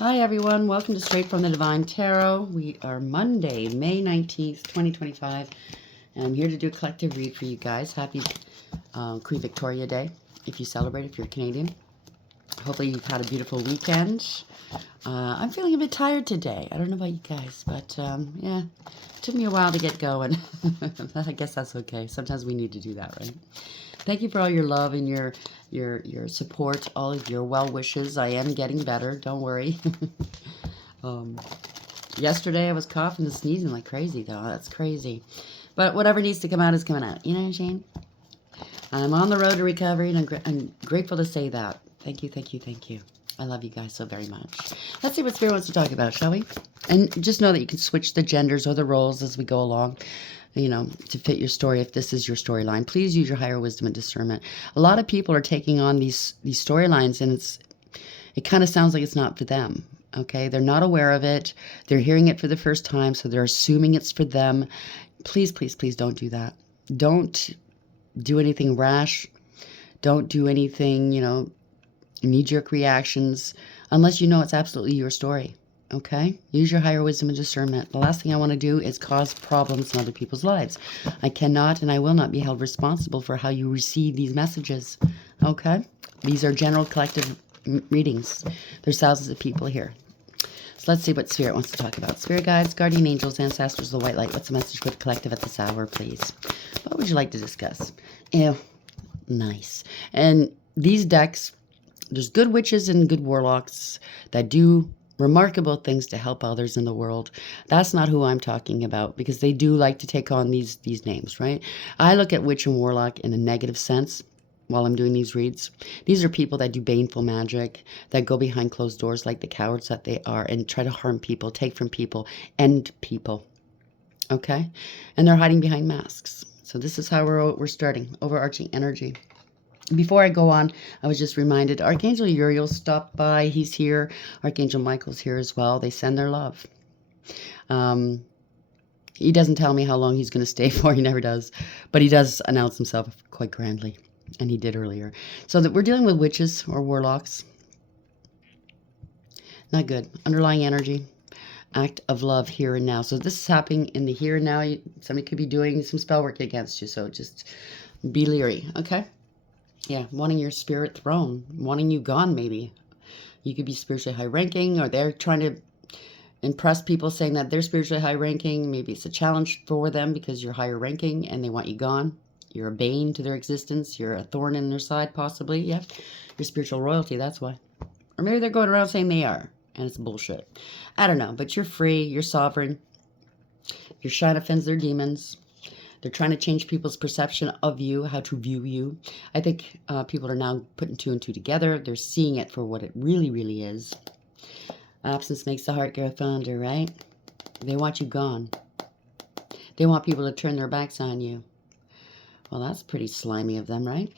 Hi everyone, welcome to Straight from the Divine Tarot. We are Monday, May 19th, 2025, and I'm here to do a collective read for you guys. Happy Queen Victoria Day, if you celebrate, if you're Canadian. Hopefully you've had a beautiful weekend. I'm feeling a bit tired today. I don't know about you guys, but yeah, it took me a while to get going. I guess that's okay. Sometimes we need to do that, right? Thank you for all your love and your support, all of your well wishes. I am getting better. Don't worry. Yesterday I was coughing and sneezing like crazy, though. That's crazy. But whatever needs to come out is coming out. You know what I'm saying? I'm on the road to recovery, and I'm grateful to say that. Thank you, thank you, thank you. I love you guys so very much. Let's see what Spirit wants to talk about, shall we? And just know that you can switch the genders or the roles as we go along, you know, to fit your story if this is your storyline. Please use your higher wisdom and discernment. A lot of people are taking on these storylines, and it kind of sounds like it's not for them. Okay, they're not aware of it. They're hearing it for the first time, so they're assuming it's for them. Please, please, please don't do that. Don't do anything rash. Don't do anything, you know, knee-jerk reactions unless you know it's absolutely your story. Okay? Use your higher wisdom and discernment. The last thing I want to do is cause problems in other people's lives. I cannot and I will not be held responsible for how you receive these messages. Okay? These are general collective readings. There's thousands of people here. So let's see what Spirit wants to talk about. Spirit guides, guardian angels, ancestors of the white light. What's the message for the collective at this hour, please? What would you like to discuss? Ew. Nice. And these decks, there's good witches and good warlocks that do remarkable things to help others in the world. That's not who I'm talking about, because they do like to take on these names, right? I look at witch and warlock in a negative sense while I'm doing these reads. These are people that do baneful magic, that go behind closed doors like the cowards that they are and try to harm people, take from people, end people. Okay? And they're hiding behind masks. So this is how we're starting. Overarching energy. Before I go on, I was just reminded, Archangel Uriel stopped by. He's here. Archangel Michael's here as well. They send their love. He doesn't tell me how long he's going to stay for. He never does. But he does announce himself quite grandly. And he did earlier. So that we're dealing with witches or warlocks. Not good. Underlying energy. Act of love here and now. So this is happening in the here and now. Somebody could be doing some spell work against you. So just be leery. Okay? Yeah, wanting your spirit throne, wanting you gone, maybe. You could be spiritually high ranking, or they're trying to impress people saying that they're spiritually high ranking. Maybe it's a challenge for them because you're higher ranking and they want you gone. You're a bane to their existence. You're a thorn in their side, possibly. Yeah, you're spiritual royalty, that's why. Or maybe they're going around saying they are, and it's bullshit. I don't know, but you're free. You're sovereign. Your shine offends their demons. They're trying to change people's perception of you, how to view you. I think people are now putting two and two together. They're seeing it for what it really, really is. Absence makes the heart grow fonder, right? They want you gone. They want people to turn their backs on you. Well, that's pretty slimy of them, right?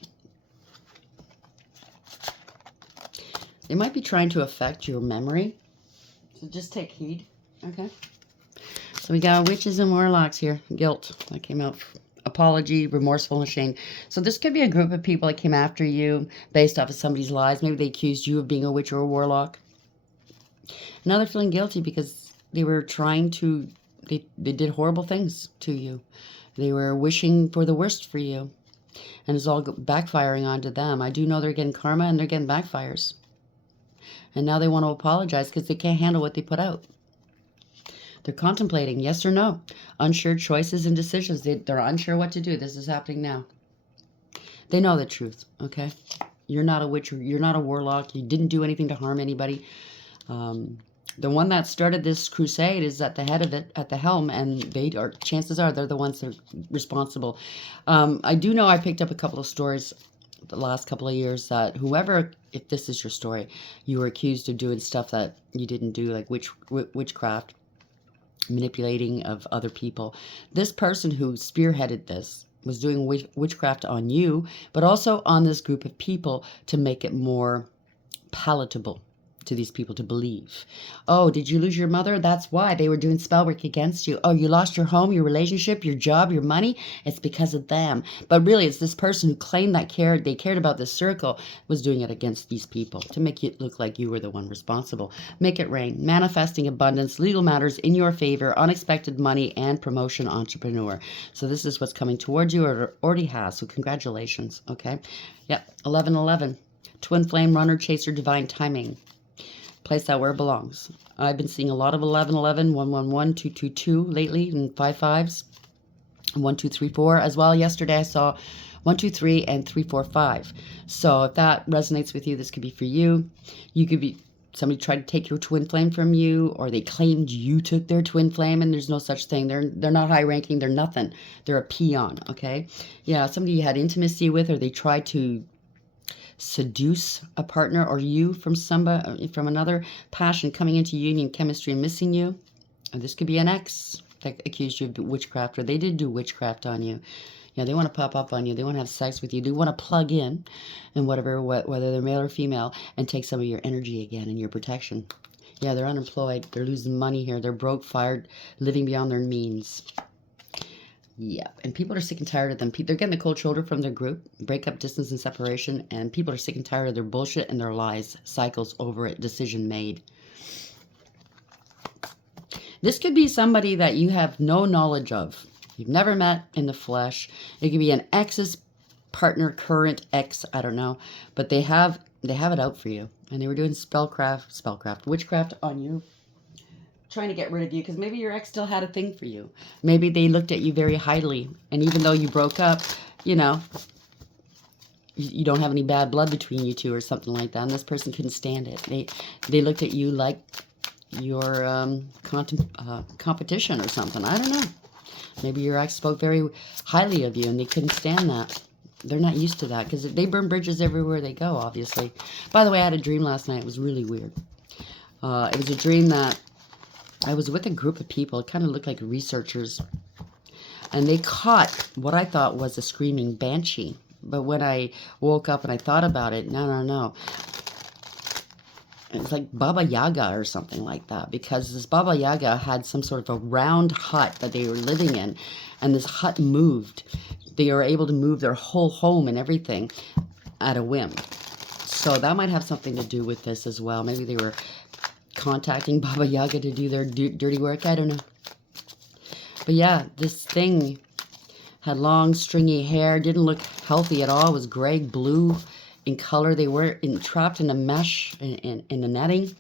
They might be trying to affect your memory. So just take heed, okay? So we got witches and warlocks here. Guilt. That came out. Apology, remorseful, and shame. So this could be a group of people that came after you based off of somebody's lies. Maybe they accused you of being a witch or a warlock. Now they're feeling guilty because they were trying to, they did horrible things to you. They were wishing for the worst for you. And it's all backfiring onto them. I do know they're getting karma and they're getting backfires. And now they want to apologize because they can't handle what they put out. They're contemplating, yes or no. Unsure choices and decisions. They're unsure what to do. This is happening now. They know the truth, okay? You're not a witch. You're not a warlock. You didn't do anything to harm anybody. The one that started this crusade is at the head of it, at the helm, and chances are they're the ones that are responsible. I do know I picked up a couple of stories the last couple of years that whoever, if this is your story, you were accused of doing stuff that you didn't do, like witchcraft, manipulating of other people. This person who spearheaded this was doing witchcraft on you, but also on this group of people to make it more palatable. to these people to believe. Oh, did you lose your mother? That's why they were doing spell work against you. Oh, you lost your home, your relationship, your job, your money? It's because of them. But really, it's this person who claimed that they cared about this circle was doing it against these people to make it look like you were the one responsible. Make it rain. Manifesting abundance, legal matters in your favor, unexpected money, and promotion entrepreneur. So this is what's coming towards you or already has. So congratulations. Okay. Yep. 1111. Twin flame, runner, chaser, divine timing. Place that where it belongs. I've been seeing a lot of 1111, 111, 222 lately, and 55s, 1, 2, 3, 4 as well. Yesterday I saw 1, 2, 3, and 3, 4, 5. So if that resonates with you, this could be for you. You could be somebody tried to take your twin flame from you, or they claimed you took their twin flame, and there's no such thing. They're not high ranking. They're nothing. They're a peon. Okay, yeah, somebody you had intimacy with, or they tried to seduce a partner or you from somebody, from another passion coming into union, chemistry, and missing you. And this could be an ex that accused you of witchcraft, or they did do witchcraft on you. Yeah, they want to pop up on you. They want to have sex with you. They want to plug in and whatever, whether they're male or female, and take some of your energy again and your protection. Yeah, they're unemployed. They're losing money here. They're broke, fired, living beyond their means. Yeah, and people are sick and tired of them. They're getting the cold shoulder from their group, breakup, distance, and separation, and people are sick and tired of their bullshit and their lies. Cycles over it, decision made. This could be somebody that you have no knowledge of. You've never met in the flesh. It could be an ex's partner, current ex, I don't know, but they have it out for you, and they were doing witchcraft on you, trying to get rid of you, because maybe your ex still had a thing for you. Maybe they looked at you very highly, and even though you broke up, you know, you don't have any bad blood between you two or something like that, and this person couldn't stand it. They looked at you like your competition or something. I don't know. Maybe your ex spoke very highly of you, and they couldn't stand that. They're not used to that, because they burn bridges everywhere they go, obviously. By the way, I had a dream last night. It was really weird. It was a dream that I was with a group of people. It kind of looked like researchers. And they caught what I thought was a screaming banshee. But when I woke up and I thought about it, no. It was like Baba Yaga or something like that. Because this Baba Yaga had some sort of a round hut that they were living in. And this hut moved. They were able to move their whole home and everything at a whim. So that might have something to do with this as well. Maybe they were contacting Baba Yaga to do their dirty work. I don't know. But yeah, this thing had long, stringy hair. Didn't look healthy at all. It was gray, blue in color. They were trapped in a mesh, in a netting.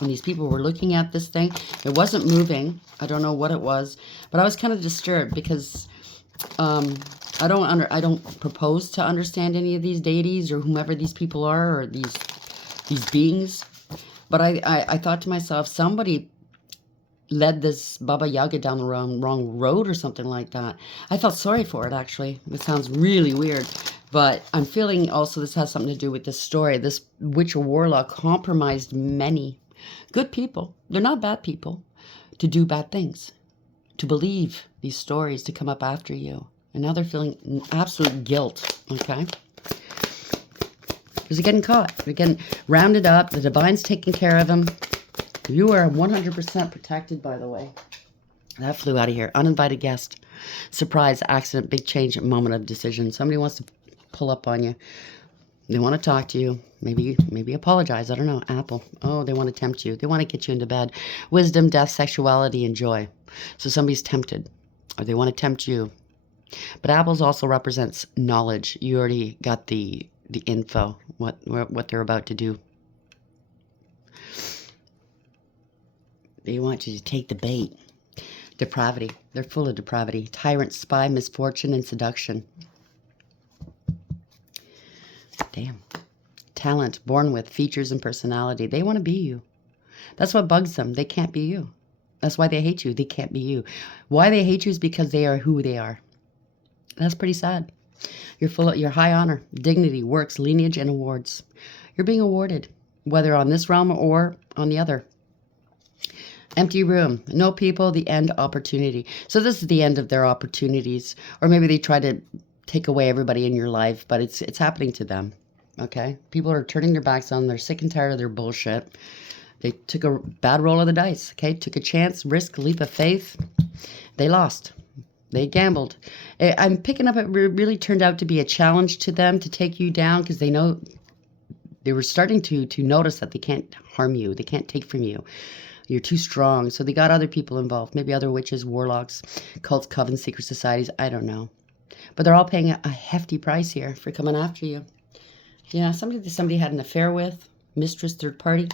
And these people were looking at this thing. It wasn't moving. I don't know what it was. But I was kind of disturbed because I don't propose to understand any of these deities or whomever these people are, or these beings. But I thought to myself, somebody led this Baba Yaga down the wrong road or something like that. I felt sorry for it, actually. It sounds really weird. But I'm feeling also this has something to do with this story. This witch or warlock compromised many good people. They're not bad people. To do bad things. To believe these stories, to come up after you. And now they're feeling absolute guilt. Okay? Because they're getting caught. They're getting rounded up. The divine's taking care of them. You are 100% protected, by the way. That flew out of here. Uninvited guest. Surprise, accident, big change, moment of decision. Somebody wants to pull up on you. They want to talk to you. Maybe apologize. I don't know. Apple. Oh, they want to tempt you. They want to get you into bed. Wisdom, death, sexuality, and joy. So somebody's tempted. Or they want to tempt you. But apples also represents knowledge. You already got the info. What they're about to do. They want you to take the bait. Depravity. They're full of depravity. Tyrant, spy, misfortune, and seduction. Damn. Talent, born with features and personality. They want to be you. That's what bugs them. They can't be you. That's why they hate you. They can't be you. Why they hate you is because they are who they are. That's pretty sad. You're high honor, dignity, works, lineage, and awards. You're being awarded, whether on this realm or on the other. Empty room, no people, the end, opportunity. So this is the end of their opportunities. Or maybe they try to take away everybody in your life, but it's happening to them. okay? People are turning their backs on them. They're sick and tired of their bullshit. They took a bad roll of the dice, okay? Took a chance, risk, leap of faith. They lost. They gambled. I'm picking up it really turned out to be a challenge to them to take you down because they know they were starting to notice that they can't harm you. They can't take from you. You're too strong. So they got other people involved, maybe other witches, warlocks, cults, covens, secret societies. I don't know. But they're all paying a hefty price here for coming after you. Yeah, somebody had an affair with, mistress, third party.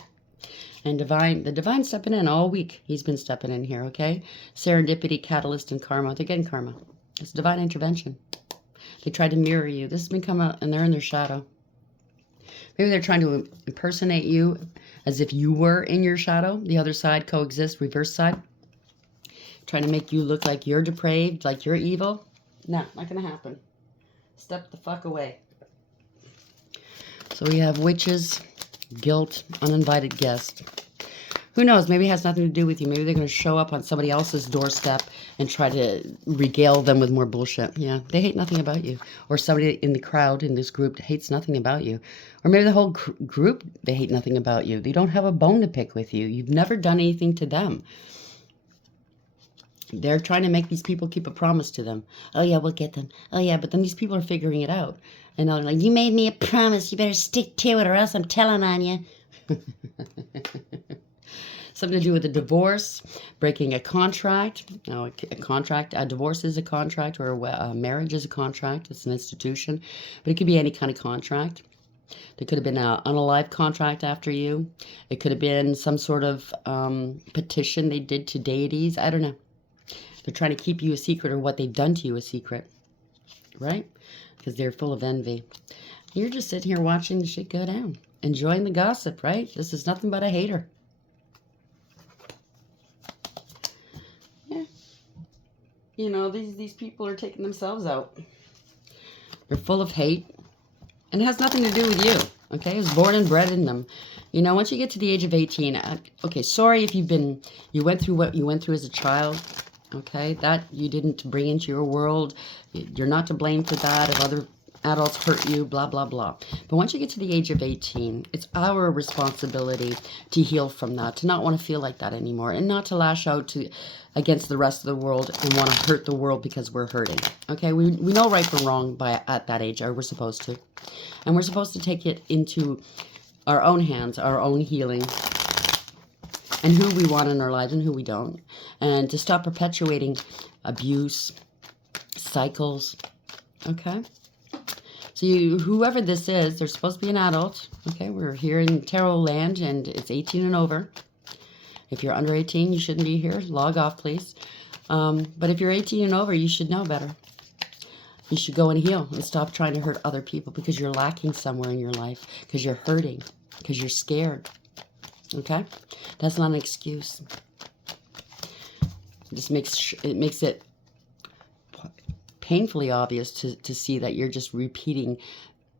And the divine stepping in all week. He's been stepping in here, okay? Serendipity, catalyst, and karma. They're getting karma. It's divine intervention. They tried to mirror you. This has been coming, and they're in their shadow. Maybe they're trying to impersonate you as if you were in your shadow. The other side coexists, reverse side. Trying to make you look like you're depraved, like you're evil. No, not going to happen. Step the fuck away. So we have witches, guilt, uninvited guest. Who knows? Maybe it has nothing to do with you. Maybe they're going to show up on somebody else's doorstep and try to regale them with more bullshit. Yeah, they hate nothing about you. Or somebody in the crowd, in this group, hates nothing about you. Or maybe the whole group, they hate nothing about you. They don't have a bone to pick with you. You've never done anything to them. They're trying to make these people keep a promise to them. Oh, yeah, we'll get them. Oh, yeah, but then these people are figuring it out. And they're like, you made me a promise. You better stick to it or else I'm telling on you. Something to do with a divorce, breaking a contract. No, a contract. A divorce is a contract, or a marriage is a contract. It's an institution. But it could be any kind of contract. There could have been an unalive contract after you. It could have been some sort of petition they did to deities. I don't know. They're trying to keep you a secret, or what they've done to you a secret. Right? Because they're full of envy. You're just sitting here watching the shit go down. Enjoying the gossip, right? This is nothing but a hater. Yeah. You know, these people are taking themselves out. They're full of hate. And it has nothing to do with you. Okay? It was born and bred in them. You know, once you get to the age of 18, okay, sorry if you went through what you went through as a child. Okay, that you didn't bring into your world. You're not to blame for that. If other adults hurt you, blah, blah, blah. But once you get to the age of 18, it's our responsibility to heal from that, to not want to feel like that anymore, and not to lash out against the rest of the world and want to hurt the world because we're hurting. Okay, we know right from wrong at that age, or we're supposed to. And we're supposed to take it into our own hands, our own healing, and who we want in our lives and who we don't. And to stop perpetuating abuse, cycles, okay? So whoever this is, they're supposed to be an adult, okay? We're here in tarot land, and it's 18 and over. If you're under 18, you shouldn't be here. Log off, please. But if you're 18 and over, you should know better. You should go and heal and stop trying to hurt other people because you're lacking somewhere in your life, because you're hurting, because you're scared. Okay? That's not an excuse. It just makes it painfully obvious to see that you're just repeating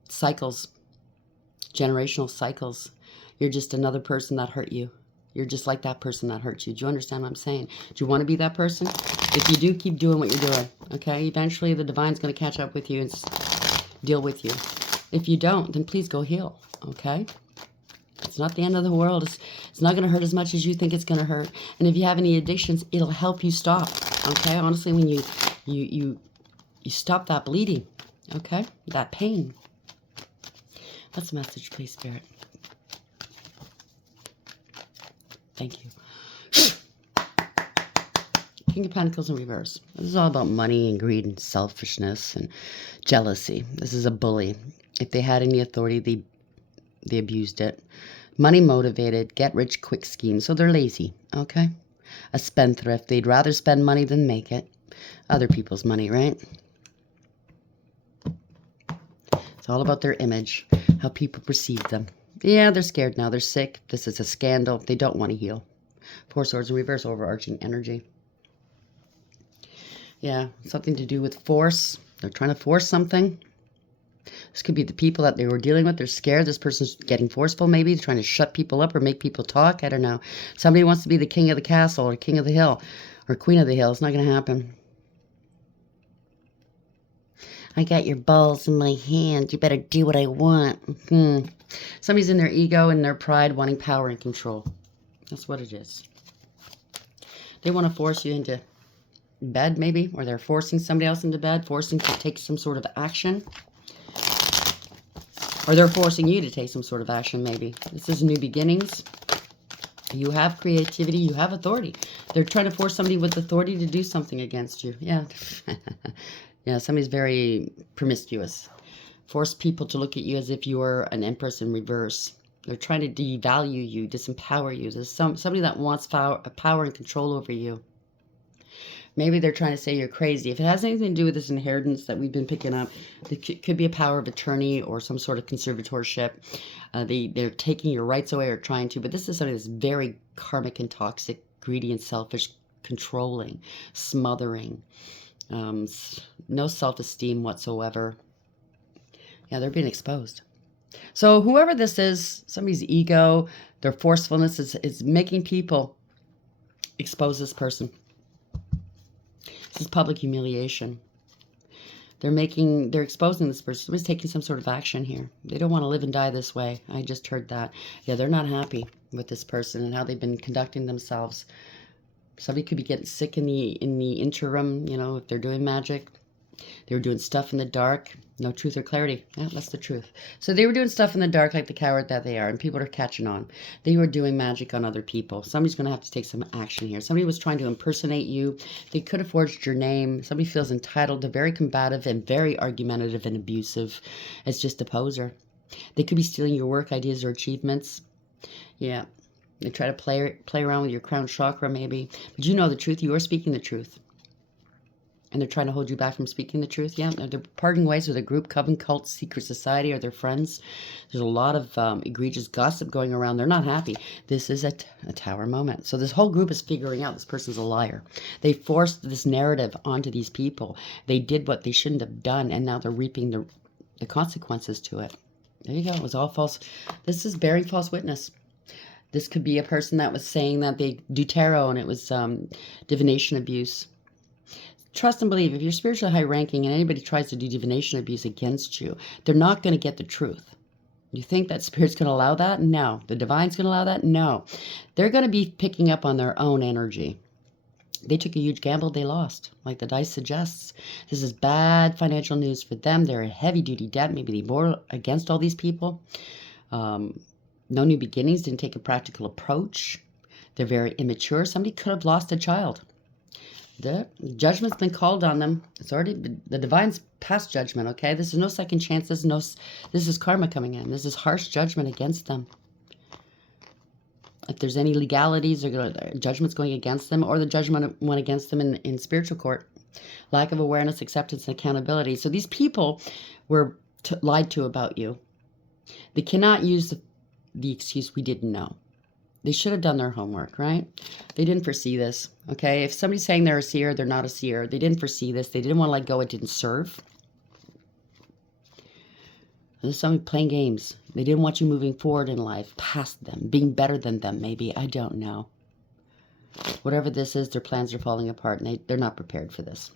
cycles, generational cycles. You're just another person that hurt you. You're just like that person that hurt you. Do you understand what I'm saying? Do you want to be that person? If you do, keep doing what you're doing. Okay? Eventually, the divine's going to catch up with you and deal with you. If you don't, then please go heal. Okay? It's not the end of the world. It's not going to hurt as much as you think it's going to hurt. And if you have any addictions, it'll help you stop. Okay? Honestly, when you stop that bleeding, okay? That pain. What's the message, please, Spirit? Thank you. King of Pentacles in reverse. This is all about money and greed and selfishness and jealousy. This is a bully. If they had any authority, they abused it. Money motivated, get rich quick scheme. So they're lazy, okay? A spendthrift. They'd rather spend money than make it. Other people's money, right? It's all about their image, how people perceive them. Yeah, they're scared now. They're sick. This is a scandal. They don't want to heal. Four Swords in reverse, overarching energy. Yeah, something to do with force. They're trying to force something. This could be the people that they were dealing with. They're scared. This person's getting forceful, maybe. They're trying to shut people up or make people talk. I don't know. Somebody wants to be the king of the castle or king of the hill or queen of the hill. It's not going to happen. I got your balls in my hand. You better do what I want. Somebody's in their ego and their pride wanting power and control. That's what it is. They want to force you into bed, maybe, or they're forcing somebody else into bed, forcing to take some sort of action. Or they're forcing you to take some sort of action, maybe. This is new beginnings. You have creativity. You have authority. They're trying to force somebody with authority to do something against you. Yeah. Yeah, somebody's very promiscuous. Force people to look at you as if you are an empress in reverse. They're trying to devalue you, disempower you. There's somebody that wants power and control over you. Maybe they're trying to say you're crazy. If it has anything to do with this inheritance that we've been picking up, it could be a power of attorney or some sort of conservatorship. They're taking your rights away or trying to, but this is something that's very karmic and toxic, greedy and selfish, controlling, smothering, no self-esteem whatsoever. Yeah, they're being exposed. So whoever this is, somebody's ego, their forcefulness is making people expose this person. This is public humiliation. They're exposing this person. Somebody's taking some sort of action here. They don't want to live and die this way. I just heard that. Yeah, they're not happy with this person and how they've been conducting themselves. Somebody could be getting sick in the interim, you know, if they're doing magic. They were doing stuff in the dark. No truth or clarity. Yeah, that's the truth. So they were doing stuff in the dark like the coward that they are, and people are catching on. They were doing magic on other people. Somebody's going to have to take some action here. Somebody was trying to impersonate you. They could have forged your name. Somebody feels entitled. They're very combative and very argumentative and abusive. It's just a poser. They could be stealing your work, ideas, or achievements. Yeah. They try to play around with your crown chakra maybe. But you know the truth. You are speaking the truth. And they're trying to hold you back from speaking the truth. Yeah, they're parting ways with a group, coven, cult, secret society, or their friends. There's a lot of egregious gossip going around. They're not happy. This is a tower moment. So this whole group is figuring out this person's a liar. They forced this narrative onto these people. They did what they shouldn't have done, and now they're reaping the consequences to it. There you go. It was all false. This is bearing false witness. This could be a person that was saying that they do tarot, and it was divination abuse. Trust and believe, if you're spiritually high ranking and anybody tries to do divination abuse against you, they're not going to get the truth. You think that spirit's going to allow that? No. The divine's going to allow that? No. They're going to be picking up on their own energy. They took a huge gamble, they lost, like the dice suggests. This is bad financial news for them. They're in heavy-duty debt. Maybe they bore against all these people. No new beginnings, didn't take a practical approach. They're very immature. Somebody could have lost a child. The judgment's been called on them. It's already, the divine's past judgment, okay? This is no second chance. This is karma coming in. This is harsh judgment against them. If there's any legalities, judgment's going against them, or the judgment went against them in spiritual court. Lack of awareness, acceptance, and accountability. So these people were lied to about you. They cannot use the excuse, we didn't know. They should have done their homework, right? They didn't foresee this, okay? If somebody's saying they're a seer, they're not a seer. They didn't foresee this. They didn't want to let go. It didn't serve. There's somebody playing games. They didn't want you moving forward in life, past them, being better than them, maybe. I don't know. Whatever this is, their plans are falling apart, and they're not prepared for this.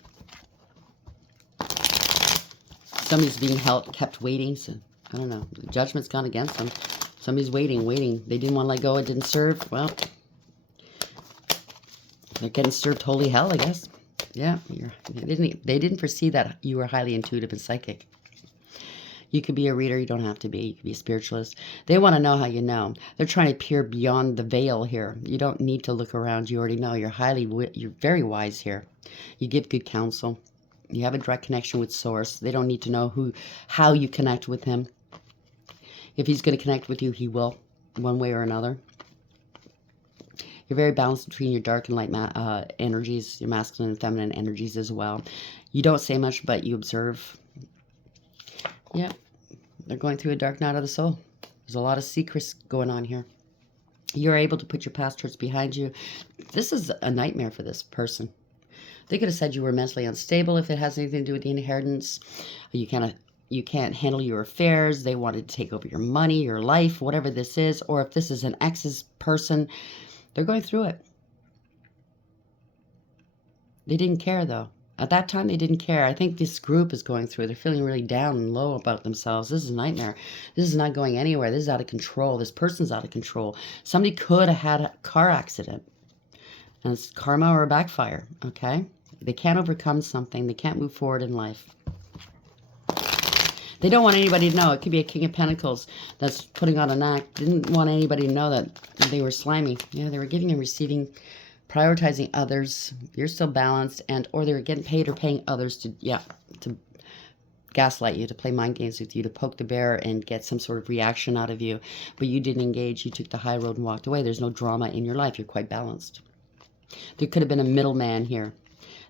Somebody's being kept waiting, so I don't know. The judgment's gone against them. Somebody's waiting. They didn't want to let go. It didn't serve. Well, they're getting served holy hell, I guess. Yeah, they didn't foresee that you were highly intuitive and psychic. You could be a reader. You don't have to be. You could be a spiritualist. They want to know how you know. They're trying to peer beyond the veil here. You don't need to look around. You already know. You're very wise here. You give good counsel. You have a direct connection with Source. They don't need to know how you connect with him. If he's going to connect with you, he will, one way or another. You're very balanced between your dark and light energies, your masculine and feminine energies as well. You don't say much, but you observe. Yeah, they're going through a dark night of the soul. There's a lot of secrets going on here. You're able to put your past hurts behind you. This is a nightmare for this person. They could have said you were mentally unstable if it has anything to do with the inheritance. You can't handle your affairs. They wanted to take over your money, your life, whatever this is. Or if this is an ex's person, they're going through it. They didn't care, though. At that time, they didn't care. I think this group is going through. They're feeling really down and low about themselves. This is a nightmare. This is not going anywhere. This is out of control. This person's out of control. Somebody could have had a car accident. And it's karma or a backfire, okay? They can't overcome something. They can't move forward in life. They don't want anybody to know. It could be a King of Pentacles that's putting on an act. Didn't want anybody to know that they were slimy. Yeah, they were giving and receiving, prioritizing others. You're still balanced, and or they were getting paid or paying others to, to gaslight you, to play mind games with you, to poke the bear and get some sort of reaction out of you. But you didn't engage. You took the high road and walked away. There's no drama in your life. You're quite balanced. There could have been a middleman here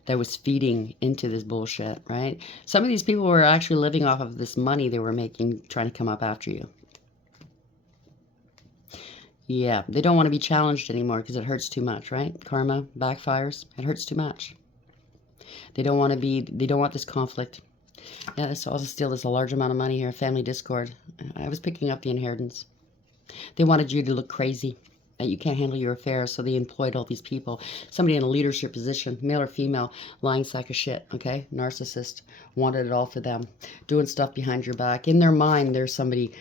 that was feeding into this bullshit, right? Some of these people were actually living off of this money they were making, trying to come up after you. Yeah, they don't want to be challenged anymore because it hurts too much, right? Karma backfires. It hurts too much. They don't want this conflict. Yeah, this also still there's a large amount of money here, family discord. I was picking up the inheritance. They wanted you to look crazy, that you can't handle your affairs, so they employed all these people. Somebody in a leadership position, male or female, lying sack of shit, okay? Narcissist, wanted it all for them, doing stuff behind your back. In their mind, there's somebody,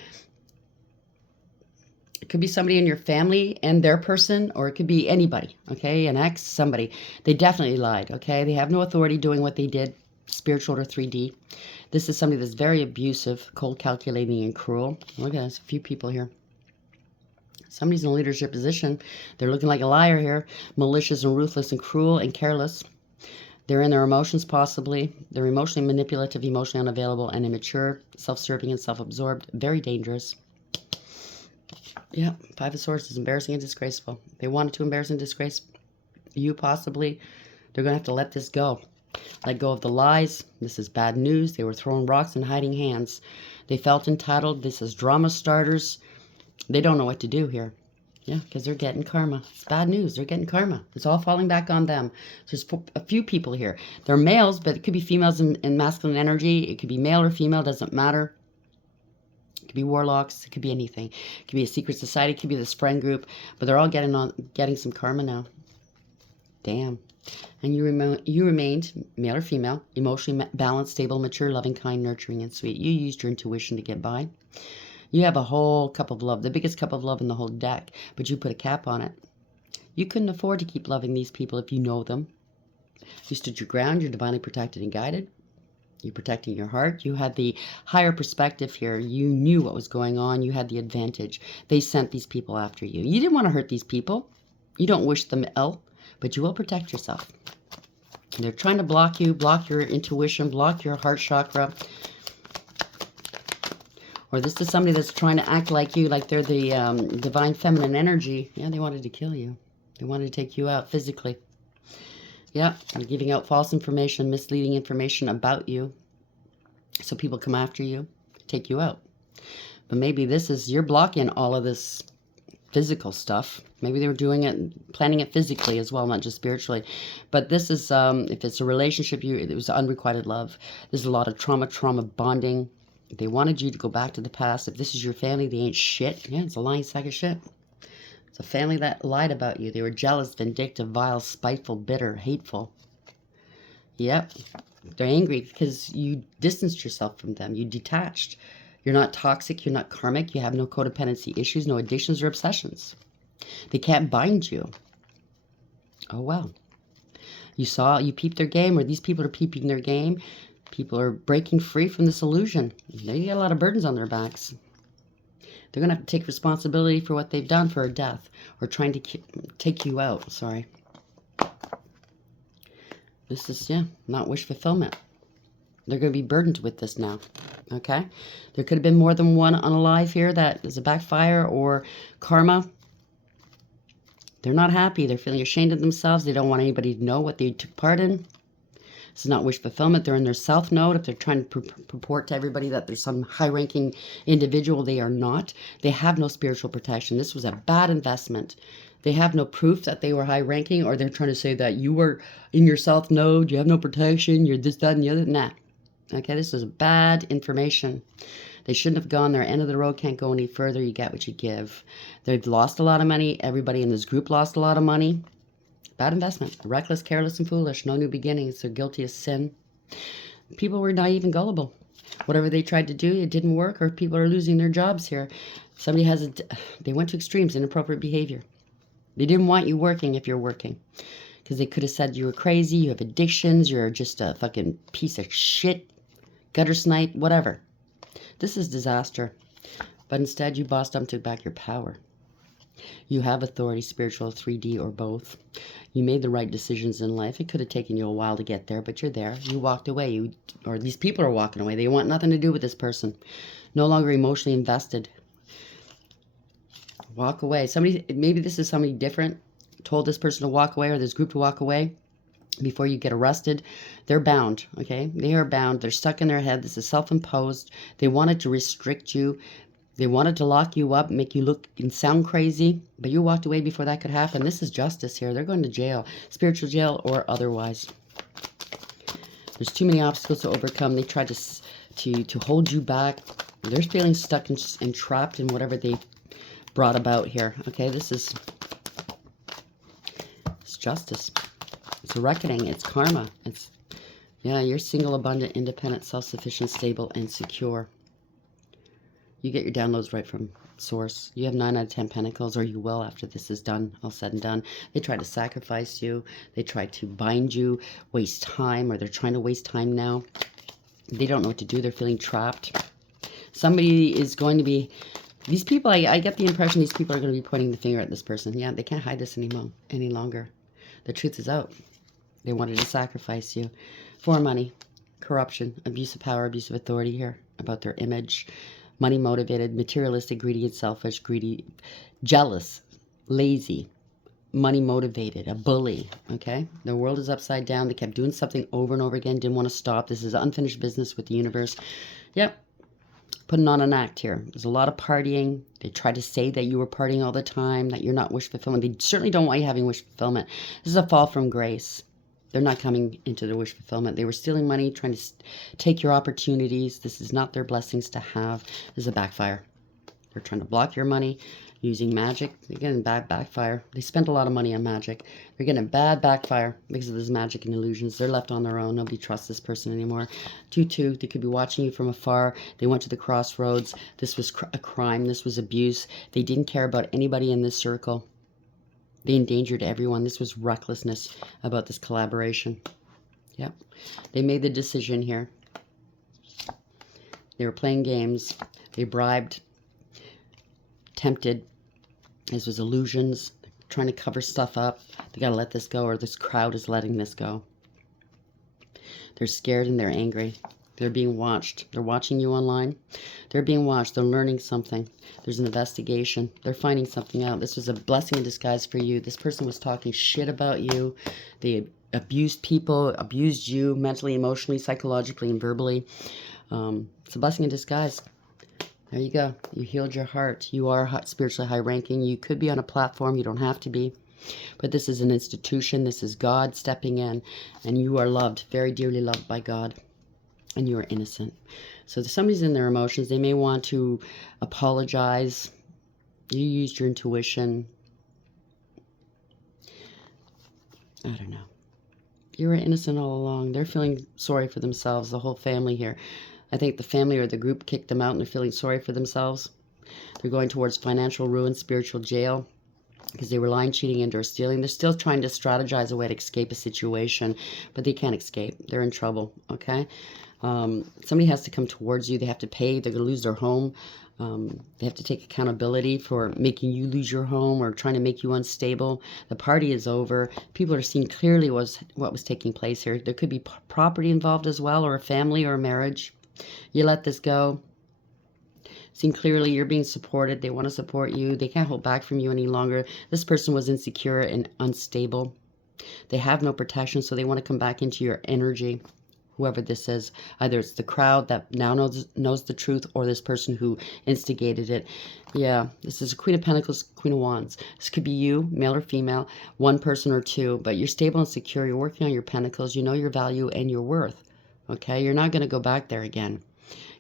it could be somebody in your family and their person, or it could be anybody, okay? An ex, somebody. They definitely lied, okay? They have no authority doing what they did, spiritual or 3D. This is somebody that's very abusive, cold, calculating, and cruel. Look at this, a few people here. Somebody's in a leadership position. They're looking like a liar here. Malicious and ruthless and cruel and careless. They're in their emotions possibly. They're emotionally manipulative, emotionally unavailable, and immature, self-serving and self-absorbed. Very dangerous. Yeah, Five of Swords is embarrassing and disgraceful. They wanted to embarrass and disgrace you possibly. They're going to have to let this go. Let go of the lies. This is bad news. They were throwing rocks and hiding hands. They felt entitled. This is drama starters. They don't know what to do here. Yeah, because they're getting karma. It's bad news. They're getting karma. It's all falling back on them. There's a few people here. They're males, but it could be females in masculine energy. It could be male or female. Doesn't matter. It could be warlocks. It could be anything. It could be a secret society. It could be this friend group. But they're all getting some karma now. Damn. And you remained male or female, emotionally balanced, stable, mature, loving, kind, nurturing, and sweet. You used your intuition to get by. You have a whole cup of love, the biggest cup of love in the whole deck, but you put a cap on it. You couldn't afford to keep loving these people if you know them. You stood your ground. You're divinely protected and guided. You're protecting your heart. You had the higher perspective here. You knew what was going on. You had the advantage. They sent these people after you. You didn't want to hurt these people. You don't wish them ill, but you will protect yourself. They're trying to block you, block your intuition, block your heart chakra. Or this is somebody that's trying to act like you, like they're the divine feminine energy. Yeah, they wanted to kill you. They wanted to take you out physically. Yeah, they're giving out false information, misleading information about you. So people come after you, take you out. But maybe this is, you're blocking all of this physical stuff. Maybe they were doing it, planning it physically as well, not just spiritually. But this is, if it's a relationship, it was unrequited love. There's a lot of trauma bonding. They wanted you to go back to the past. If this is your family, they ain't shit. Yeah, it's a lying sack of shit. It's a family that lied about you. They were jealous, vindictive, vile, spiteful, bitter, hateful. Yep. They're angry because you distanced yourself from them. You detached. You're not toxic. You're not karmic. You have no codependency issues, no addictions or obsessions. They can't bind you. Oh, wow. You peeped their game, or these people are peeping their game. People are breaking free from this illusion. They got a lot of burdens on their backs. They're going to have to take responsibility for what they've done for a death, or trying to take you out. Sorry. This is, not wish fulfillment. They're going to be burdened with this now. Okay? There could have been more than one unalive here that is a backfire or karma. They're not happy. They're feeling ashamed of themselves. They don't want anybody to know what they took part in. This is not wish fulfillment. They're in their south node. If they're trying to purport to everybody that there's some high-ranking individual, they are not. They have no spiritual protection. This was a bad investment. They have no proof that they were high-ranking, or they're trying to say that you were in your south node, you have no protection, you're this, that, and the other. Nah. Okay, this is bad information. They shouldn't have gone there. End of the road, can't go any further. You get what you give. They've lost a lot of money. Everybody in this group lost a lot of money. Bad investment. Reckless, careless, and foolish. No new beginnings. They're guilty of sin. People were naive and gullible. Whatever they tried to do, it didn't work, or people are losing their jobs here. Somebody they went to extremes, inappropriate behavior. They didn't want you working if you're working. Because they could have said you were crazy, you have addictions, you're just a fucking piece of shit, gutter snipe, whatever. This is disaster. But instead, you bossed up and took back your power. You have authority, spiritual, 3D, or both. You made the right decisions in life. It could have taken you a while to get there, but you're there. You walked away. Or these people are walking away. They want nothing to do with this person. No longer emotionally invested. Walk away. Maybe this is somebody different, told this person to walk away, or this group to walk away before you get arrested. They're bound, okay? They are bound. They're stuck in their head. This is self-imposed. They wanted to restrict you. They wanted to lock you up, make you look and sound crazy, but you walked away before that could happen. This is justice here. They're going to jail, spiritual jail or otherwise. There's too many obstacles to overcome. They tried to hold you back. They're feeling stuck and trapped in whatever they brought about here. Okay, it's justice. It's a reckoning. It's karma. You're single, abundant, independent, self-sufficient, stable, and secure. You get your downloads right from source. You have 9 out of 10 pentacles, or you will after this is done, all said and done. They try to sacrifice you. They try to bind you, waste time, or they're trying to waste time now. They don't know what to do. They're feeling trapped. Somebody is going to be... These people, I get the impression these people are going to be pointing the finger at this person. Yeah, they can't hide this any longer. The truth is out. They wanted to sacrifice you for money, corruption, abuse of power, abuse of authority here, about their image. Money motivated, materialistic, greedy and selfish, greedy, jealous, lazy, money motivated, a bully, okay? The world is upside down. They kept doing something over and over again, didn't want to stop. This is unfinished business with the universe. Yep, putting on an act here. There's a lot of partying. They tried to say that you were partying all the time, that you're not wish fulfillment. They certainly don't want you having wish fulfillment. This is a fall from grace. They're not coming into their wish fulfillment. They were stealing money, trying to take your opportunities. This is not their blessings to have. This is a backfire. They're trying to block your money using magic. They're getting bad backfire. They spent a lot of money on magic. They're getting a bad backfire because of this magic and illusions. They're left on their own. Nobody trusts this person anymore. 2-2. They could be watching you from afar. They went to the crossroads. This was a crime. This was abuse. They didn't care about anybody in this circle. They endangered everyone. This was recklessness about this collaboration. Yep. They made the decision here. They were playing games. They bribed, tempted. This was illusions. Trying to cover stuff up. They got to let this go, or this crowd is letting this go. They're scared and they're angry. They're being watched. They're watching you online. They're being watched. They're learning something. There's an investigation. They're finding something out. This was a blessing in disguise for you. This person was talking shit about you. They abused people, abused you mentally, emotionally, psychologically, and verbally. It's a blessing in disguise. There you go. You healed your heart. You are spiritually high ranking. You could be on a platform. You don't have to be. But this is an institution. This is God stepping in. And you are loved, very dearly loved by God. And you are innocent. So somebody's in their emotions. They may want to apologize. You used your intuition. I don't know. You were innocent all along. They're feeling sorry for themselves, the whole family here. I think the family or the group kicked them out and they're feeling sorry for themselves. They're going towards financial ruin, spiritual jail, because they were lying, cheating, and or stealing. They're still trying to strategize a way to escape a situation, but they can't escape. They're in trouble, okay? Somebody has to come towards you. They have to pay. They're going to lose their home. They have to take accountability for making you lose your home or trying to make you unstable. The party is over. People are seeing clearly what was taking place here. There could be property involved as well, or a family or a marriage. You let this go. Seeing clearly you're being supported. They want to support you. They can't hold back from you any longer. This person was insecure and unstable. They have no protection, so they want to come back into your energy. Whoever this is, either it's the crowd that now knows the truth, or this person who instigated it. Yeah, this is a Queen of Pentacles, Queen of Wands. This could be you, male or female, one person or two, but you're stable and secure. You're working on your pentacles. You know your value and your worth. Okay, you're not going to go back there again.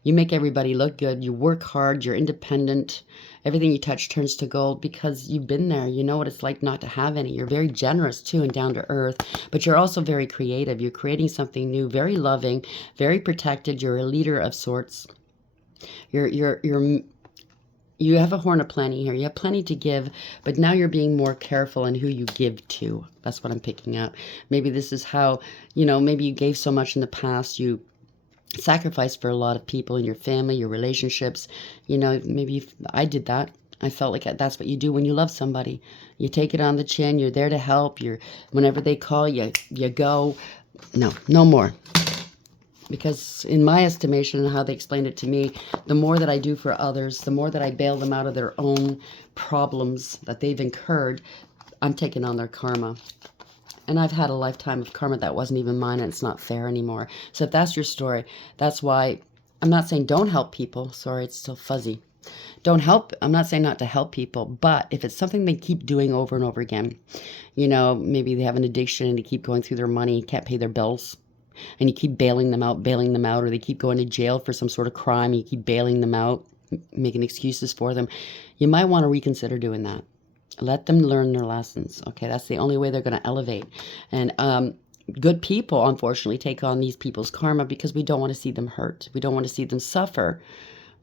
You make everybody look good. You work hard. You're independent. Everything you touch turns to gold because you've been there. You know what it's like not to have any. You're very generous too and down to earth, but you're also very creative. You're creating something new, very loving, very protected. You're a leader of sorts. You have a horn of plenty here. You have plenty to give, but now you're being more careful in who you give to. That's what I'm picking up. Maybe this is how, maybe you gave so much in the past. You sacrificed for a lot of people in your family, your relationships. Maybe I did that. I felt like that's what you do when you love somebody. You take it on the chin. You're there to help. Whenever they call you, you go. No more. Because in my estimation and how they explained it to me, the more that I do for others, the more that I bail them out of their own problems that they've incurred, I'm taking on their karma. And I've had a lifetime of karma that wasn't even mine, and it's not fair anymore. So if that's your story, that's why I'm not saying don't help people. Sorry, it's still fuzzy. Don't help. I'm not saying not to help people, but if it's something they keep doing over and over again, maybe they have an addiction and they keep going through their money, can't pay their bills, and you keep bailing them out, or they keep going to jail for some sort of crime, and you keep bailing them out, making excuses for them, you might want to reconsider doing that. Let them learn their lessons. Okay, that's the only way they're going to elevate. And good people, unfortunately, take on these people's karma because we don't want to see them hurt. We don't want to see them suffer.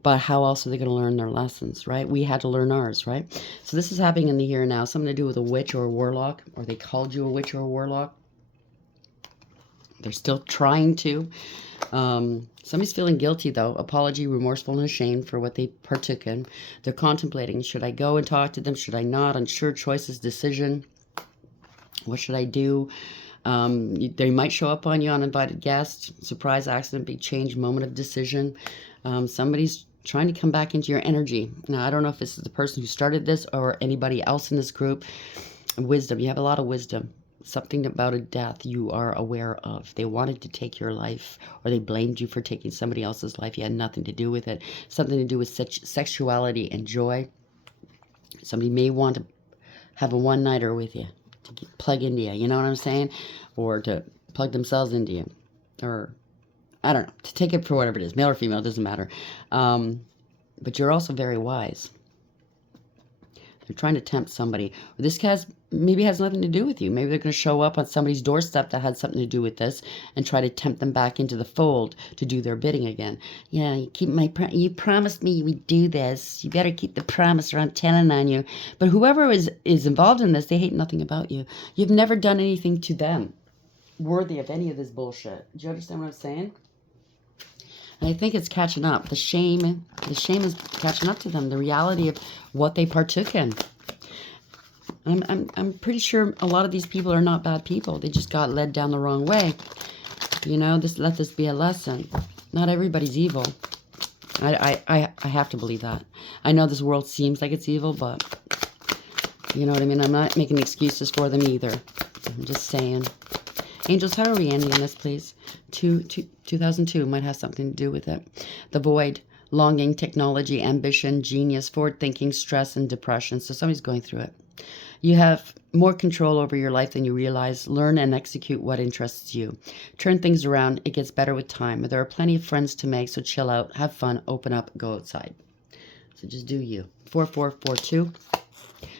But how else are they going to learn their lessons, right? We had to learn ours, right? So this is happening in the here and now. Something to do with a witch or a warlock, or they called you a witch or a warlock. They're still trying to. Somebody's feeling guilty, though. Apology, remorseful, and ashamed for what they partook in. They're contemplating, should I go and talk to them? Should I not? Unsure choices, decision. What should I do? They might show up on you, uninvited guest, surprise accident, big change, moment of decision. Somebody's trying to come back into your energy. Now, I don't know if this is the person who started this or anybody else in this group. Wisdom. You have a lot of wisdom. Something about a death you are aware of. They wanted to take your life, or they blamed you for taking somebody else's life. You had nothing to do with it. Something to do with sexuality and joy. Somebody may want to have a one-nighter with you, to plug into you, you know what I'm saying? Or to plug themselves into you. Or, I don't know, to take it for whatever it is. Male or female, doesn't matter. But you're also very wise. You're trying to tempt somebody. This maybe has nothing to do with you. Maybe they're going to show up on somebody's doorstep that had something to do with this and try to tempt them back into the fold to do their bidding again. Yeah, you promised me you would do this. You better keep the promise, or I'm telling on you. But whoever is involved in this, they hate nothing about you. You've never done anything to them worthy of any of this bullshit. Do you understand what I'm saying? And I think it's catching up. The shame is catching up to them. The reality of what they partook in. I'm pretty sure a lot of these people are not bad people. They just got led down the wrong way. Let this be a lesson. Not everybody's evil. I have to believe that. I know this world seems like it's evil, but you know what I mean? I'm not making excuses for them either. I'm just saying. Angels, how are we ending this, please? 2002 might have something to do with it. The void, longing, technology, ambition, genius, forward thinking, stress, and depression. So somebody's going through it. You have more control over your life than you realize. Learn and execute what interests you. Turn things around. It gets better with time. There are plenty of friends to make, so chill out, have fun, open up, go outside. So just do you. 4442.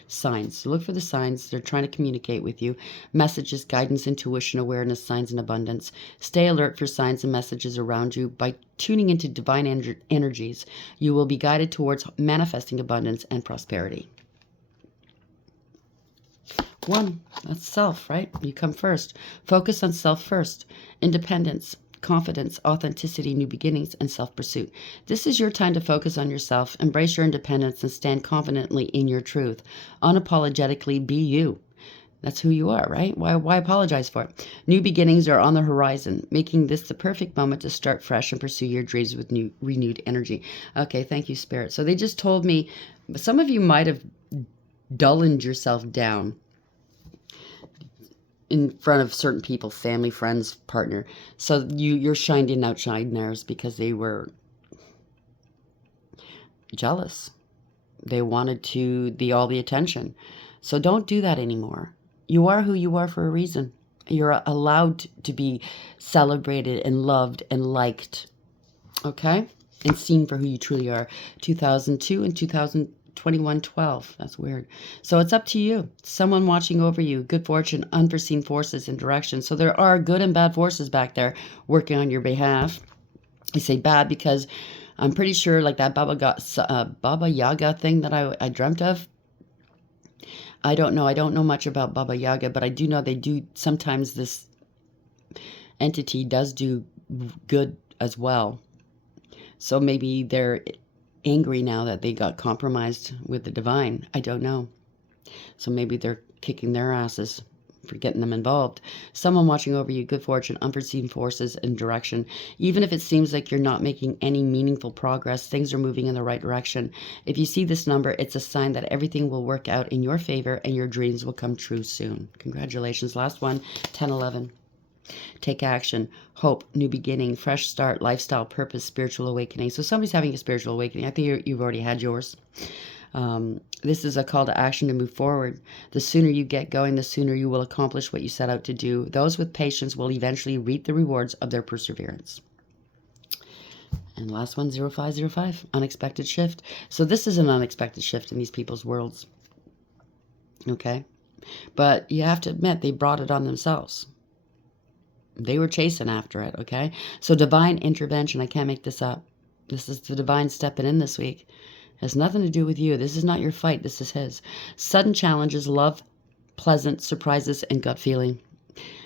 Signs. So look for the signs. They're trying to communicate with you. Messages, guidance, intuition, awareness, signs, and abundance. Stay alert for signs and messages around you. By tuning into divine energies, you will be guided towards manifesting abundance and prosperity. 1, that's self, right? You come first. Focus on self first. Independence, confidence, authenticity, new beginnings, and self-pursuit. This is your time to focus on yourself, embrace your independence, and stand confidently in your truth. Unapologetically be you. That's who you are, right? Why apologize for it? New beginnings are on the horizon, making this the perfect moment to start fresh and pursue your dreams with renewed energy. Okay, thank you, Spirit. So they just told me, some of you might have dulled yourself down in front of certain people, family, friends, partner. So you're shined in, outshined theirs because they were jealous. They wanted all the attention. So don't do that anymore. You are who you are for a reason. You're allowed to be celebrated and loved and liked. Okay? and seen for who you truly are. 2002 and 2021, 12. That's weird. So it's up to you. Someone watching over you, good fortune, unforeseen forces and direction. So there are good and bad forces back there working on your behalf. I say bad because I'm pretty sure like that Baba Yaga thing that I dreamt of. I don't know. I don't know much about Baba Yaga, but I do know they do sometimes this entity does do good as well. So maybe they're angry now that they got compromised with the divine. I don't know. So maybe they're kicking their asses for getting them involved. Someone watching over you, good fortune, unforeseen forces and direction. Even if it seems like you're not making any meaningful progress, things are moving in the right direction. If you see this number, it's a sign that everything will work out in your favor and your dreams will come true soon. Congratulations. Last one, 10, 11. Take action, hope, new beginning, fresh start, lifestyle, purpose, spiritual awakening. So somebody's having a spiritual awakening. I think you've already had yours. This is a call to action to move forward. The sooner you get going, the sooner you will accomplish what you set out to do. Those with patience will eventually reap the rewards of their perseverance. And last one, 0505, unexpected shift. So this is an unexpected shift in these people's worlds. Okay? But you have to admit, they brought it on themselves. They were chasing after it, okay? So divine intervention, I can't make this up. This is the divine stepping in this week. It has nothing to do with you. This is not your fight. This is his. Sudden challenges, love, pleasant surprises, and gut feeling.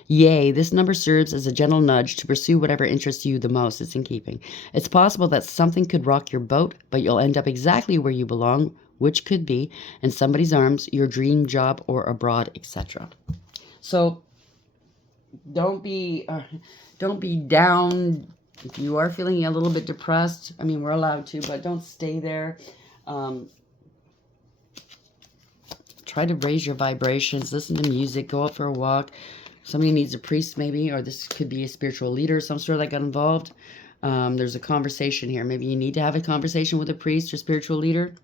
Yay, this number serves as a gentle nudge to pursue whatever interests you the most. It's in keeping. It's possible that something could rock your boat, but you'll end up exactly where you belong, which could be in somebody's arms, your dream job, or abroad, etc. So don't be down if you are feeling a little bit depressed. I mean, we're allowed to, but don't stay there. Try to raise your vibrations, listen to music, go out for a walk. Somebody needs a priest maybe, or this could be a spiritual leader, some sort that got involved. There's a conversation here. Maybe you need to have a conversation with a priest or spiritual leader.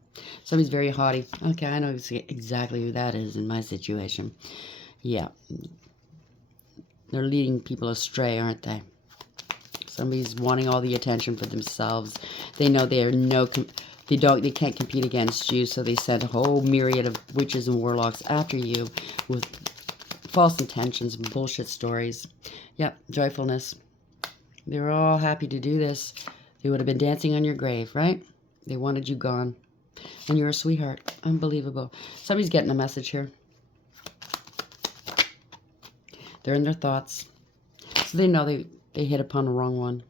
Somebody's very haughty. Okay, I know exactly who that is in my situation. Yeah. They're leading people astray, aren't they? Somebody's wanting all the attention for themselves. They know they are they can't compete against you, so they send a whole myriad of witches and warlocks after you with false intentions and bullshit stories. Yep, joyfulness. They were all happy to do this. They would have been dancing on your grave, right? They wanted you gone. And you're a sweetheart. Unbelievable. Somebody's getting a message here. They're in their thoughts. So they know they hit upon the wrong one.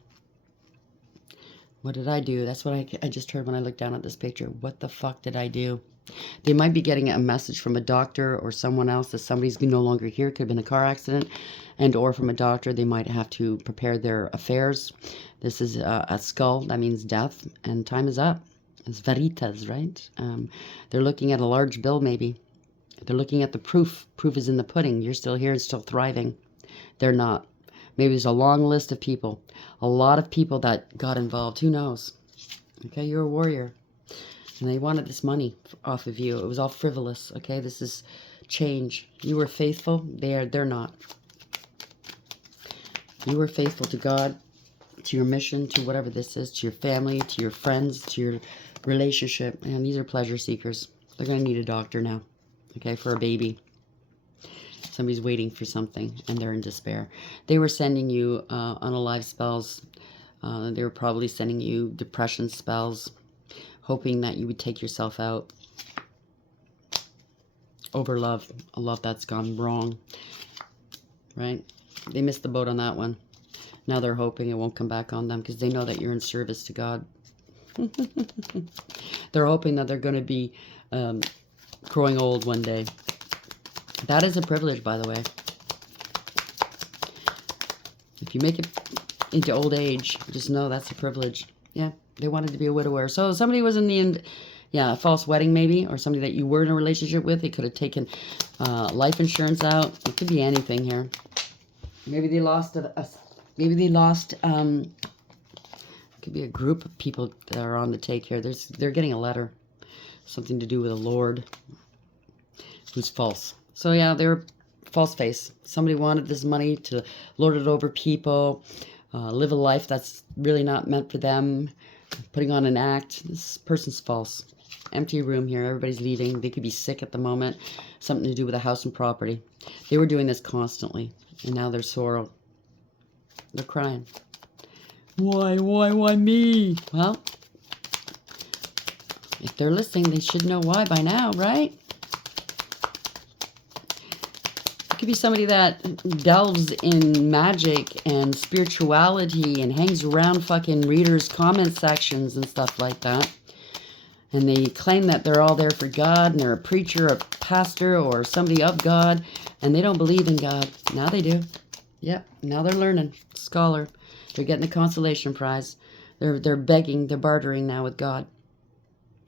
What did I do? That's what I just heard when I looked down at this picture. What the fuck did I do? They might be getting a message from a doctor or someone else that somebody's no longer here. Could have been a car accident. And or from a doctor, they might have to prepare their affairs. This is a skull. That means death. And time is up. It's veritas, right? They're looking at a large bill maybe. They're looking at the proof. Proof is in the pudding. You're still here and still thriving. They're not. Maybe there's a long list of people. A lot of people that got involved. Who knows? Okay, you're a warrior. And they wanted this money off of you. It was all frivolous. Okay, this is change. You were faithful. They're not. You were faithful to God, to your mission, to whatever this is, to your family, to your friends, to your relationship. And these are pleasure seekers. They're going to need a doctor now. Okay, for a baby. Somebody's waiting for something and they're in despair. They were sending you unalive spells. They were probably sending you depression spells, hoping that you would take yourself out. Over love, a love that's gone wrong. Right? They missed the boat on that one. Now they're hoping it won't come back on them because they know that you're in service to God. They're hoping that they're going to be growing old one day. That is a privilege, by the way. If you make it into old age, just know that's a privilege. Yeah, they wanted to be a widower. So somebody was in the end, yeah, a false wedding maybe, or somebody that you were in a relationship with. They could have taken life insurance out. It could be anything here. Maybe they lost maybe they lost. It could be a group of people that are on the take here. They're getting a letter, something to do with a lord who's false. So yeah, they're false face. Somebody wanted this money to lord it over people, live a life that's really not meant for them. putting on an act. This person's false. Empty room here. Everybody's leaving. They could be sick at the moment. Something to do with a house and property. They were doing this constantly. And now they're sorrow. They're crying. Why me? Well, if they're listening, they should know why by now, right? It could be somebody that delves in magic and spirituality and hangs around fucking readers' comment sections and stuff like that. And they claim that they're all there for God and they're a preacher, a pastor, or somebody of God, and they don't believe in God. Now they do. Yep, now they're learning. Scholar. They're getting the consolation prize. They're begging, they're bartering now with God.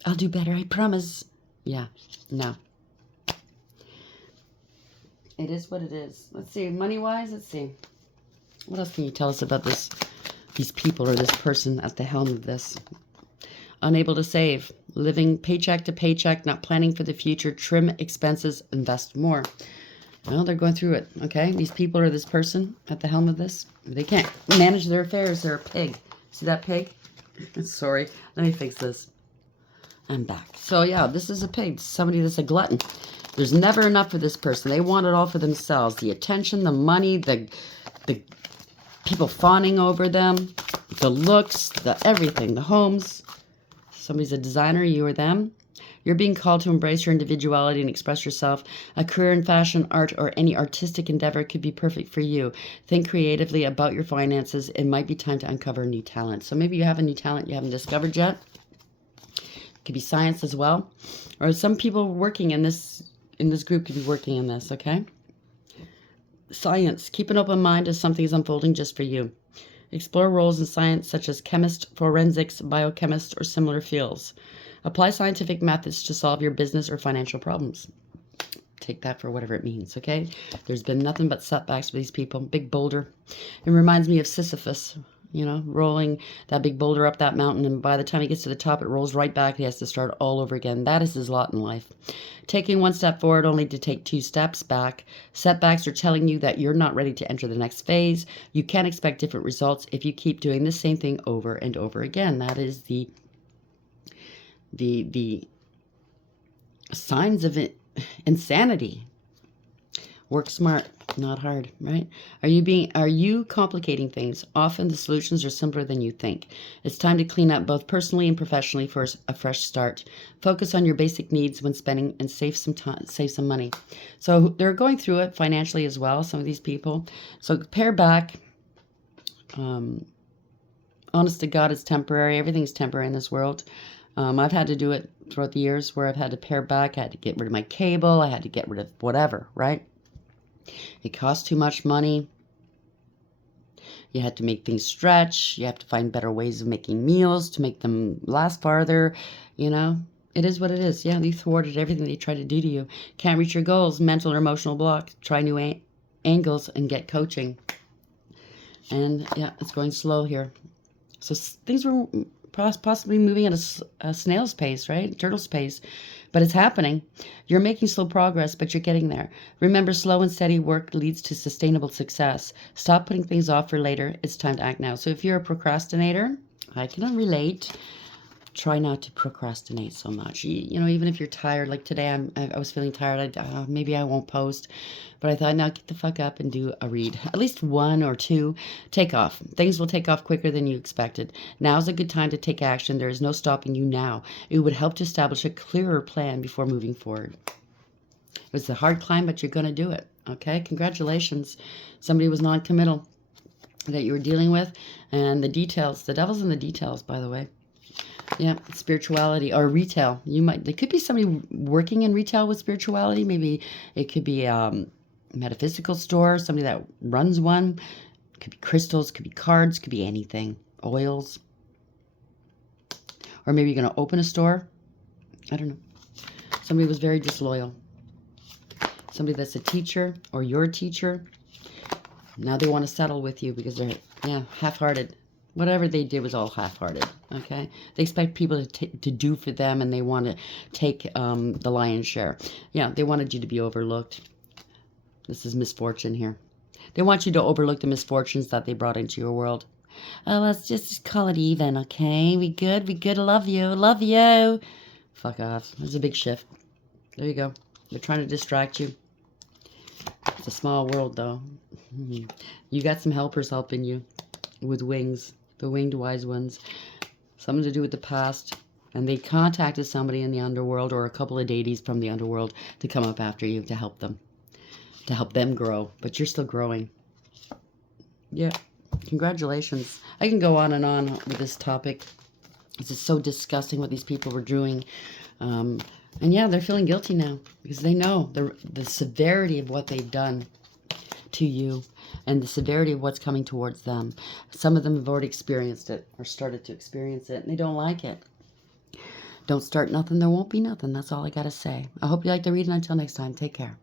I'll do better, I promise. Yeah, no. It is what it is. Let's see, money-wise, let's see. What else can you tell us about these people or this person at the helm of this? Unable to save. Living paycheck to paycheck, not planning for the future. Trim expenses, invest more. Well, they're going through it, okay? These people or this person at the helm of this, they can't manage their affairs. They're a pig. See that pig? Sorry. Let me fix this. I'm back. So, yeah, this is a pig. Somebody that's a glutton. There's never enough for this person. They want it all for themselves. The attention, the money, the people fawning over them, the looks, the everything, the homes. Somebody's a designer, you or them. You're being called to embrace your individuality and express yourself. A career in fashion, art, or any artistic endeavor could be perfect for you. Think creatively about your finances. It might be time to uncover a new talent. So maybe you have a new talent you haven't discovered yet. It could be science as well. Or some people working in this group could be working in this, okay? Science. Keep an open mind as something is unfolding just for you. Explore roles in science such as chemist, forensics, biochemist, or similar fields. Apply scientific methods to solve your business or financial problems. Take that for whatever it means, okay? There's been nothing but setbacks for these people. Big boulder. It reminds me of Sisyphus, you know, rolling that big boulder up that mountain, and by the time he gets to the top, it rolls right back. He has to start all over again. That is his lot in life. Taking one step forward only to take 2 steps back. Setbacks are telling you that you're not ready to enter the next phase. You can't expect different results if you keep doing the same thing over and over again. That is the signs of it, insanity. Work smart, not hard, right? Are you complicating things? Often the solutions are simpler than you think. It's time to clean up both personally and professionally for a fresh start. Focus on your basic needs when spending and save some time, save some money. So they're going through it financially as well, some of these people. So pare back. Honest to God, it's temporary. Everything's temporary in this world. I've had to do it throughout the years where I've had to pare back. I had to get rid of my cable. I had to get rid of whatever, right? It costs too much money. You had to make things stretch. You have to find better ways of making meals to make them last farther. You know, it is what it is. Yeah, they thwarted everything they tried to do to you. Can't reach your goals, mental or emotional block. Try new angles and get coaching. And yeah, it's going slow here. So things were possibly moving at a snail's pace, right? Turtle's pace. But it's happening. You're making slow progress, but you're getting there. Remember, slow and steady work leads to sustainable success. Stop putting things off for later. It's time to act now. So if you're a procrastinator, I can relate. Try not to procrastinate so much. You know, even if you're tired, like today, I was feeling tired. Maybe I won't post. But I thought, now get the fuck up and do a read. At least 1 or 2. Take off. Things will take off quicker than you expected. Now's a good time to take action. There is no stopping you now. It would help to establish a clearer plan before moving forward. It was a hard climb, but you're going to do it. Okay? Congratulations. Somebody was non-committal that you were dealing with. And the details. The devil's in the details, by the way. Yeah, spirituality or retail. There could be somebody working in retail with spirituality. Maybe it could be metaphysical store, somebody that runs one. It could be crystals, could be cards, could be anything. Oils. Or maybe you're going to open a store. I don't know. Somebody was very disloyal. Somebody that's a teacher or your teacher. Now they want to settle with you because they're, half-hearted. Whatever they did was all half-hearted, okay? They expect people to do for them, and they want to take the lion's share. Yeah, they wanted you to be overlooked. This is misfortune here. They want you to overlook the misfortunes that they brought into your world. Let's just call it even, okay? We good? We good? I love you. Love you. Fuck off. There's a big shift. There you go. They're trying to distract you. It's a small world, though. You got some helpers helping you with wings. The winged wise ones. Something to do with the past. And they contacted somebody in the underworld or a couple of deities from the underworld to come up after you to help them. To help them grow. But you're still growing. Yeah. Congratulations. I can go on and on with this topic. It's just so disgusting what these people were doing. And yeah, they're feeling guilty now because they know the severity of what they've done to you and the severity of what's coming towards them. Some of them have already experienced it or started to experience it and they don't like it. Don't start nothing, there won't be nothing. That's all I got to say. I hope you like the reading. Until next time, take care.